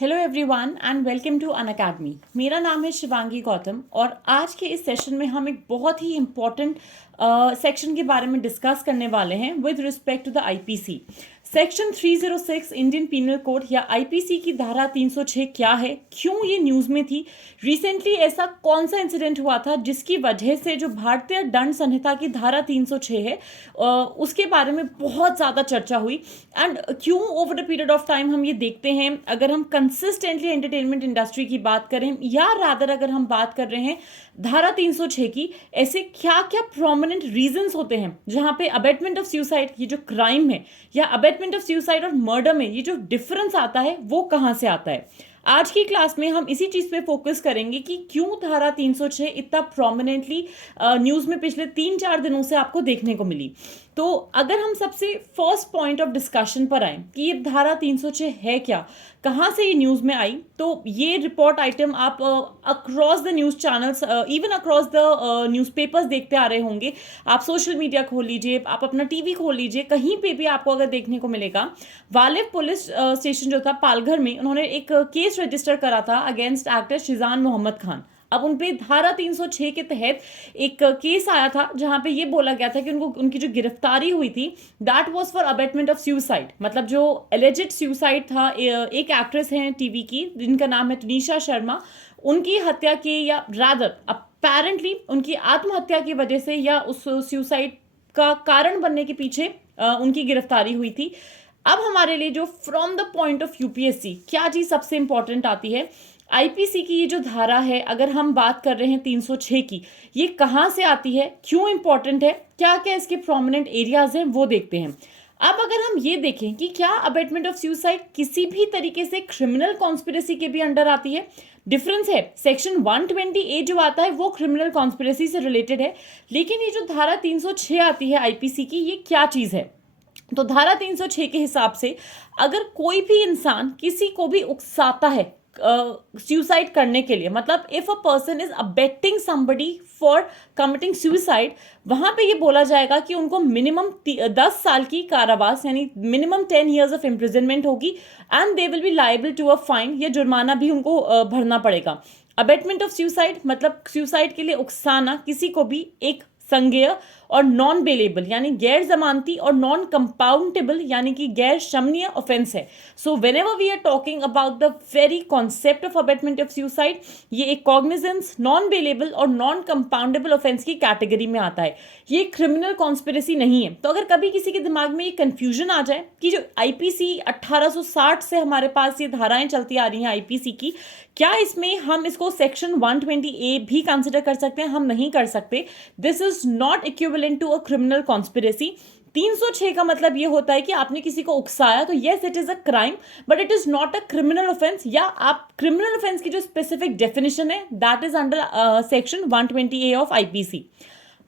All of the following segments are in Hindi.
Hello everyone and welcome to Unacademy. मेरा नाम है शिवांगी गौतम और आज के इस सेशन में हम एक बहुत ही इम्पॉर्टेंट सेक्शन के बारे में डिस्कस करने वाले हैं with respect to the IPC. Section 306 Indian penal code या आईपीसी की धारा 306 क्या है, क्यों ये न्यूज़ में थी, रिसेंटली ऐसा कौन सा इंसिडेंट हुआ था जिसकी वजह से जो भारतीय दंड संहिता की धारा 306 है उसके बारे में बहुत ज़्यादा चर्चा हुई। एंड क्यों over the period of time हम ये देखते हैं, अगर हम कंसिस्टेंटली एंटरटेनमेंट इंडस्ट्री की बात करें या रादर अगर हम बात कर रहे हैं धारा 306 की, ऐसे क्या क्या प्रोमिनेंट रीजंस होते हैं जहां पे अबेटमेंट ऑफ सुसाइड ये जो क्राइम है या अबेटमेंट ऑफ सुसाइड और मर्डर में ये जो डिफरेंस आता है वो कहां से आता है। आज की क्लास में हम इसी चीज पे फोकस करेंगे कि क्यों धारा 306 इतना प्रोमिनेंटली न्यूज में पिछले 3-4 दिनों से आपको देखने को मिली। तो अगर हम सबसे फर्स्ट पॉइंट ऑफ डिस्कशन पर आए कि ये धारा 306 है क्या, कहाँ से ये न्यूज़ में आई, तो ये रिपोर्ट आइटम आप across the news channels, even across the newspapers देखते आ रहे होंगे। आप सोशल मीडिया खोल लीजिए, आप अपना टीवी खोल लीजिए, कहीं पे भी आपको अगर देखने को मिलेगा। वालिव पुलिस स्टेशन जो था पालघर में, उन्होंने एक केस रजिस्टर करा था अगेंस्ट एक्टर शिजान मोहम्मद खान। अब उन पे धारा 306 के तहत एक केस आया था जहां पे ये बोला गया था कि उनकी जो गिरफ्तारी हुई थी that was for abetment of suicide. मतलब जो एलिजिड सुसाइड था, एक एक्ट्रेस हैं टीवी की जिनका नाम है तनीषा शर्मा, उनकी हत्या की या रादर अपेरेंटली उनकी आत्महत्या की वजह से या उस सुसाइड का कारण बनने के पीछे उनकी गिरफ्तारी हुई थी। अब हमारे लिए जो from the point of UPSC क्या चीज सबसे इंपॉर्टेंट आती है, आईपीसी की ये जो धारा है, अगर हम बात कर रहे हैं 306 की, ये कहाँ से आती है, क्यों इंपॉर्टेंट है, क्या क्या इसके प्रोमिनेंट एरियाज हैं वो देखते हैं। अब अगर हम ये देखें कि क्या अबेटमेंट ऑफ सुसाइड किसी भी तरीके से क्रिमिनल कॉन्स्पिरेसी के भी अंडर आती है, डिफरेंस है। सेक्शन 120A जो आता है वो क्रिमिनल कॉन्स्पिरेसी से रिलेटेड है, लेकिन ये जो धारा 306 आती है आईपीसी की, ये क्या चीज़ है। तो धारा 306 के हिसाब से अगर कोई भी इंसान किसी को भी उकसाता है सुसाइड करने के लिए, मतलब if a person is abetting somebody for committing suicide, वहां पे ये बोला जाएगा कि उनको मिनिमम 10 साल की कारावास यानी मिनिमम 10 years ऑफ इम्प्रिजनमेंट होगी and they will be liable to a fine, या जुर्माना भी उनको भरना पड़ेगा। अबेटमेंट ऑफ सुसाइड मतलब सुसाइड के लिए उकसाना किसी को भी एक संज्ञेय और नॉन बेलेबल यानी गैर जमानती और नॉन कंपाउंडेबल यानी कि गैर शमनीय ऑफेंस है। So whenever we are talking about the very concept of abetment of suicide, ये एक कॉग्निजेंस, नॉन बेलेबल और नॉन कंपाउंडेबल ऑफेंस की कैटेगरी में आता है। ये क्रिमिनल कॉन्स्पिरेसी नहीं है। तो अगर कभी किसी के दिमाग में ये कंफ्यूजन आ जाए कि जो आईपीसी 1860 से हमारे पास ये धाराएं चलती आ रही हैं आईपीसी की, क्या इसमें हम इसको सेक्शन 120A भी कंसिडर कर सकते हैं, हम नहीं कर सकते। This is not equivalent to a criminal conspiracy. 306 का मतलब ये होता है कि आपने किसी को उकसाया, तो yes it is a crime but it is not a criminal offence, या आप क्रिमिनल ऑफेंस की जो स्पेसिफिक डेफिनेशन है that is under section 120A of IPC.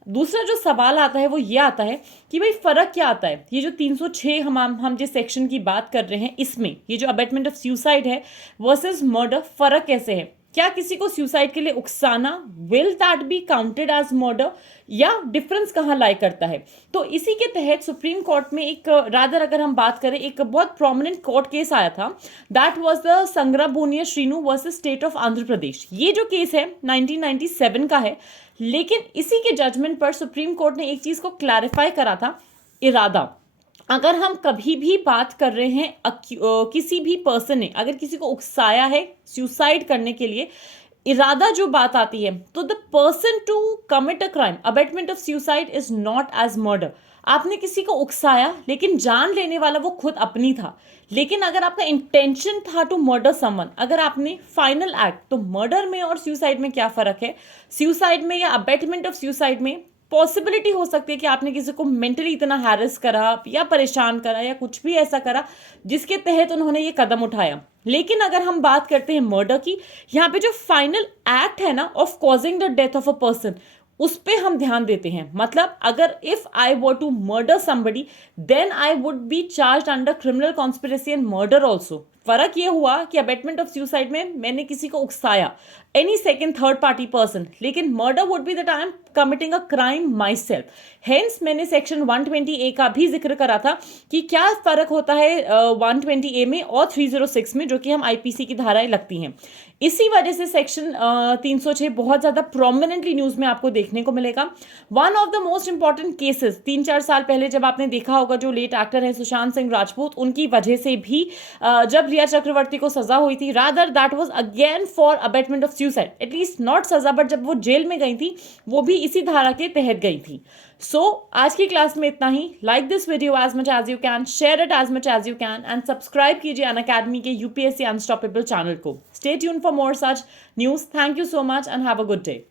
दूसरा जो सवाल आता है वो ये आता है कि भाई फर्क क्या आता है, ये जो 306 हम जिस सेक्शन की बात कर रहे हैं इसमें ये जो अबेटमेंट ऑफ सुसाइड है वर्सेस मर्डर, फर्क कैसे है। क्या किसी को सुसाइड के लिए उकसाना will that be counted as murder, या डिफरेंस कहाँ लाई करता है। तो इसी के तहत सुप्रीम कोर्ट में एक रादर अगर हम बात करें, एक बहुत प्रोमिनेंट कोर्ट केस आया था दैट वाज द संग्राभूनिया Srinu versus state of Andhra Pradesh. ये जो केस है 1997 का है, लेकिन इसी के जजमेंट पर सुप्रीम कोर्ट ने एक चीज को क्लैरिफाई करा था, इरादा। अगर हम कभी भी बात कर रहे हैं किसी भी पर्सन ने अगर किसी को उकसाया है सुसाइड करने के लिए, इरादा जो बात आती है, तो the person to commit a crime abetment of suicide is not as murder. आपने किसी को उकसाया लेकिन जान लेने वाला वो खुद अपनी था, लेकिन अगर आपका इंटेंशन था टू मर्डर समवन, अगर आपने फाइनल एक्ट, तो मर्डर में और सुसाइड में क्या फर्क है। सुसाइड में या अबेटमेंट ऑफ सुसाइड में पॉसिबिलिटी हो सकती है कि आपने किसी को मेंटली इतना हैरेस करा या परेशान करा या कुछ भी ऐसा करा जिसके तहत उन्होंने ये कदम उठाया। लेकिन अगर हम बात करते हैं मर्डर की, यहाँ पे जो फाइनल एक्ट है ना of causing the death of a person, उस पे हम ध्यान देते हैं। मतलब अगर if I were to murder somebody then I would be charge under criminal conspiracy and murder also. फर्क ये हुआ कि अबेटमेंट ऑफ सुसाइड में मैंने किसी को उकसाया, any second third party person, लेकिन murder would be that I am committing a crime myself. Hence मैंने सेक्शन 120A का भी जिक्र करा था कि क्या फर्क होता है 120A में और 306 में, जो कि हम आईपीसी की धाराएं लगती हैं। इसी वजह से सेक्शन 306 बहुत ज़्यादा प्रोमिनेंटली न्यूज़ में आपको देखने को मिलेगा। One of the most important cases 3-4 साल पहले जब आपने देखा होगा, जो लेट एक्टर हैं सुशांत सिंह राजपूत, उनकी वजह से भी जब रिया चक्रवर्ती को सजा हुई थी, rather that was again for abetment of suicide, at least not सजा, बट जब वो जेल में गई थी वो भी इसी धारा के तहत गई थी। आज की क्लास में इतना ही। Like this video as much as you can, share it as much as you can, and subscribe कीजिए अनअकैडमी के यूपीएससी अनस्टॉपेबल चैनल को। Stay tuned for more such news. Thank you so much and have a good day.